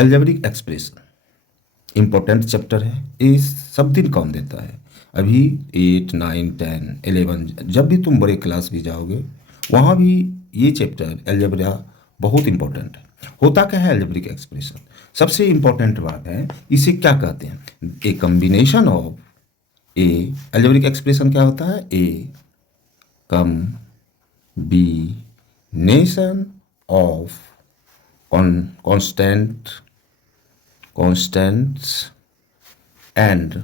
Algebraic expression important chapter है, ये सब दिन काम देता है। अभी 8, 9, 10, 11 जब भी तुम बड़े क्लास भी जाओगे वहाँ भी ये चैप्टर एल्जेब्रा बहुत इंपॉर्टेंट है। होता क्या है एल्जेब्रिक एक्सप्रेशन? सबसे इंपॉर्टेंट बात है, इसे क्या कहते हैं? ए combination of A, algebraic expression क्या होता है? ए combination of constants and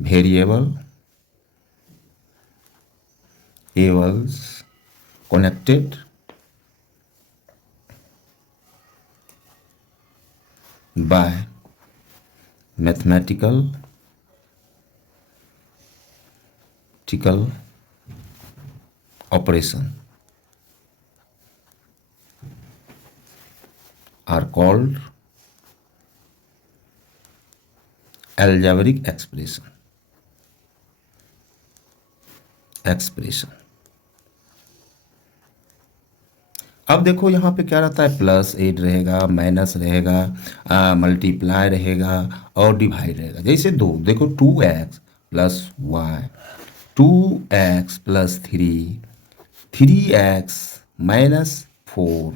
variables connected by mathematical operation are called algebraic expression। अब देखो यहाँ पे क्या रहता है, +8 रहेगा, माइनस रहेगा, मल्टीप्लाई रहेगा और डिवाइड रहेगा। जैसे दो देखो 2x + y, 2x + 3, 3x - 4,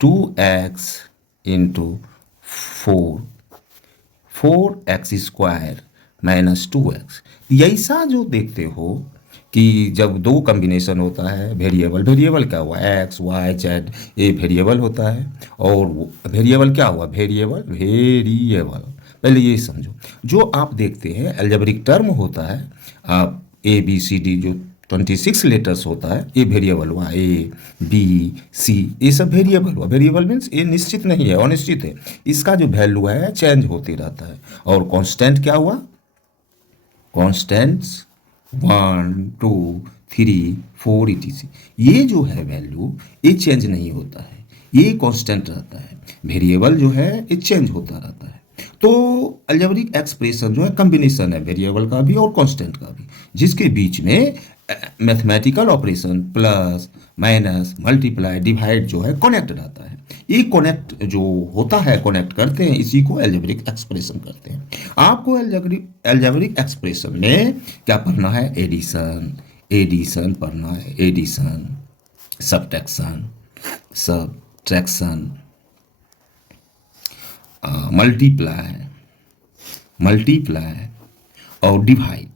2x × 4, 4x² - 2x। ऐसा जो देखते हो कि जब दो कम्बिनेशन होता है, वेरिएबल क्या हुआ, x, y, z, ये वेरिएबल होता है। और वेरिएबल क्या हुआ, वेरिएबल पहले ये समझो। जो आप देखते हैं एल्जेब्रिक टर्म होता है, आप ABCD जो 26 लेटर्स होता है, ये वेरिएबल हुआ, A B C, ये सब वेरिएबल हुआ। वेरिएबल मीन्स ये निश्चित नहीं है, अनिश्चित है, इसका जो वैल्यू है चेंज होते रहता है। और कांस्टेंट क्या हुआ, कांस्टेंट्स 1, 2, 3, 4 etc, ये जो है वैल्यू ये चेंज नहीं होता है, ये कांस्टेंट रहता है। वेरिएबल जो है ये चेंज होता रहता है। तो अलजेब्रिक एक्सप्रेशन जो है कम्बिनेशन है वेरिएबल का भी और कांस्टेंट का भी, जिसके बीच में mathematical operation plus minus multiply divide जो है कनेक्ट रहता है। ये कनेक्ट जो होता है, कनेक्ट करते हैं, इसी को एल्जेब्रिक एक्सप्रेशन करते हैं। आपको एल्जेब्रिक एक्सप्रेशन में क्या पढ़ना है, एडिशन पढ़ना है, एडिशन, सब्ट्रैक्शन मल्टीप्लाई और डिवाइड।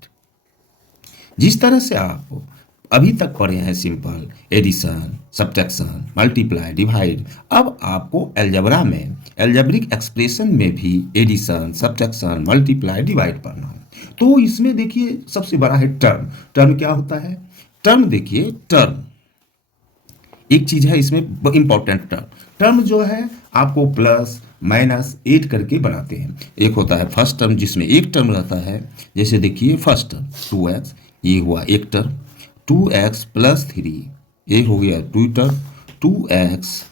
जिस तरह से आप अभी तक पढ़े हैं simple addition, subtraction, multiply, divide, अब आपको एल्जेब्रा में एल्जेब्रिक एक्सप्रेशन में भी एडिशन, सब्ट्रैक्शन, मल्टीप्लाई, डिवाइड पढ़ना है। तो इसमें देखिए सबसे बड़ा है टर्म। टर्म क्या होता है? टर्म देखिए, टर्म एक चीज है इसमें इंपॉर्टेंट। टर्म जो है आपको प्लस माइनस ऐड करके बनाते हैं। एक होता है फर्स्ट टर्म जिसमें एक टर्म रहता है, जैसे देखिए फर्स्ट टर्म 2x, ये हुआ एक टर्म, 2x + 3, ये हो गया 2 टर्म, 2x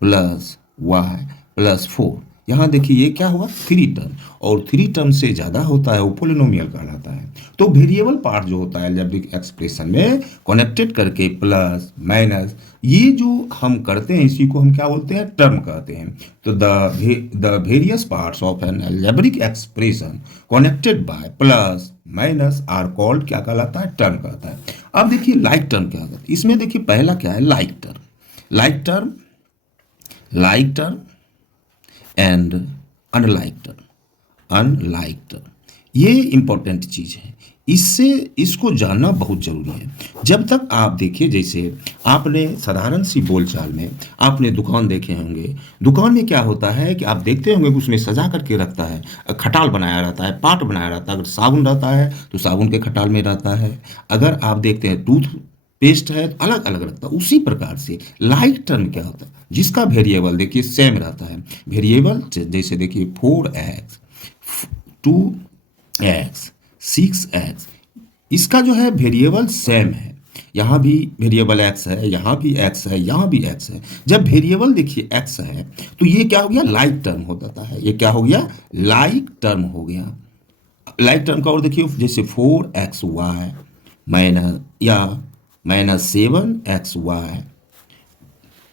+ y + 4, यहाँ देखिए ये क्या हुआ 3 टर्म, और 3 टर्म से ज़्यादा होता है वो पोलिनोमियल कहलाता है। तो वेरिएबल पार्ट जो होता है एल्जेब्रिक एक्सप्रेशन में कनेक्टेड करके प्लस माइनस ये जो हम करते हैं इसी को हम क्या बोलते हैं, टर्म कहते हैं। तो the various parts of an algebraic expression connected by plus minus are called क्या कहलाता है, टर्म कहता है। अब देखिए लाइक टर्म क्या होता है, इसमें देखिए पहला क्या है, like term and unlike term, ये इंपॉर्टेंट चीज़ है, इसको जानना बहुत ज़रूरी है। जब तक आप देखिए, जैसे आपने साधारण सी बोलचाल में आपने दुकान देखे होंगे, दुकान में क्या होता है कि आप देखते होंगे कि उसमें सजा करके रखता है, खटाल बनाया रहता है, पाट बनाया रहता है। अगर साबुन रहता है तो साबुन के खटाल में रहता है, अगर आप देखते हैं टूथ पेस्ट है तो अलग अलग रखता है। उसी प्रकार से लाइक टर्म क्या होता है, जिसका वेरिएबल देखिए सेम रहता है। वेरिएबल जैसे देखिए 4x, 2x, 6x, इसका जो है वेरिएबल सेम है। यहाँ भी वेरिएबल x है, यहाँ भी x है, यहाँ भी x है। जब वेरिएबल देखिए x है तो ये क्या हो गया, लाइक टर्म हो जाता है। ये क्या हो गया, लाइक टर्म हो गया। लाइक टर्म का और देखिए जैसे 4xy माइनस या -7xy,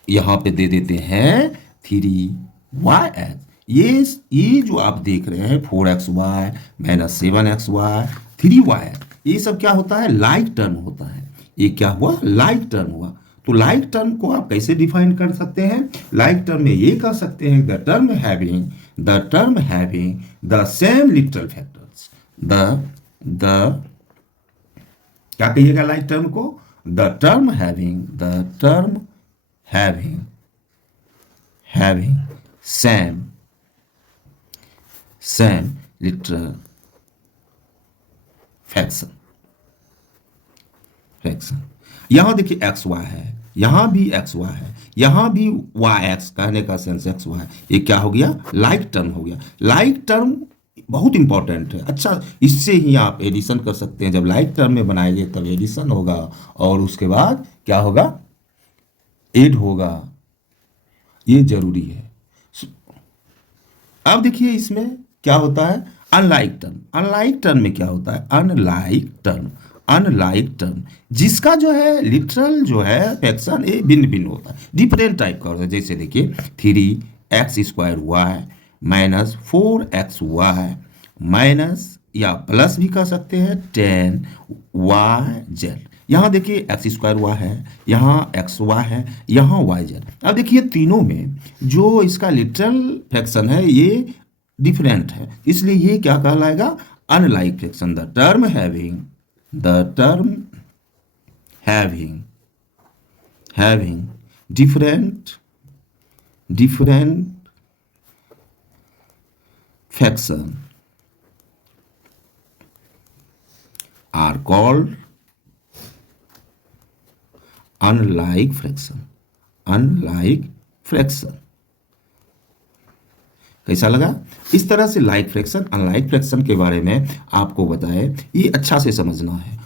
यहाँ पे दे देते हैं 3 YX, ये जो आप देख रहे हैं 4XY माइनस 7XY 3Y, ये सब क्या होता है? लाइक टर्म होता है। ये क्या हुआ? लाइक टर्म हुआ। तो लाइक टर्म को आप कैसे डिफाइन कर सकते हैं? लाइक टर्म में ये कह सकते हैं the term having the same literal factors. The क्या कहिएगा लाइक टर्म को? The term having same literal fraction. यहां देखिए एक्स वाई है, यहां भी एक्स वाई है, यहां भी वाई एक्स, कहने का सेंस एक्स वाई। ये क्या हो गया? लाइक टर्म हो गया। लाइक टर्म बहुत इंपॉर्टेंट है। अच्छा, इससे ही आप एडिशन कर सकते हैं। जब लाइक टर्म में बनाएंगे तब एडिशन होगा, और उसके बाद क्या होगा? एड होगा। ये जरूरी है। अब देखिए इसमें क्या होता है? अनलाइक टर्म में क्या होता है? अनलाइक टर्म जिसका जो है लिटरल जो है फ्रैक्शन ये भिन्न भिन्न होता है, डिफरेंट टाइप का होता है। जैसे देखिए 3x² माइनस 4xy माइनस या प्लस भी कह सकते हैं 10yz। यहाँ देखिए x² है, यहाँ xy है, यहाँ yz। अब देखिए तीनों में जो इसका लिटरल फ्रैक्शन है ये डिफरेंट है, इसलिए ये क्या कहलाएगा? Unlike fraction. The term having different fraction are called unlike fraction. कैसा लगा? इस तरह से लाइक फ्रैक्शन, अनलाइक फ्रैक्शन के बारे में आपको बताए, ये अच्छा से समझना है।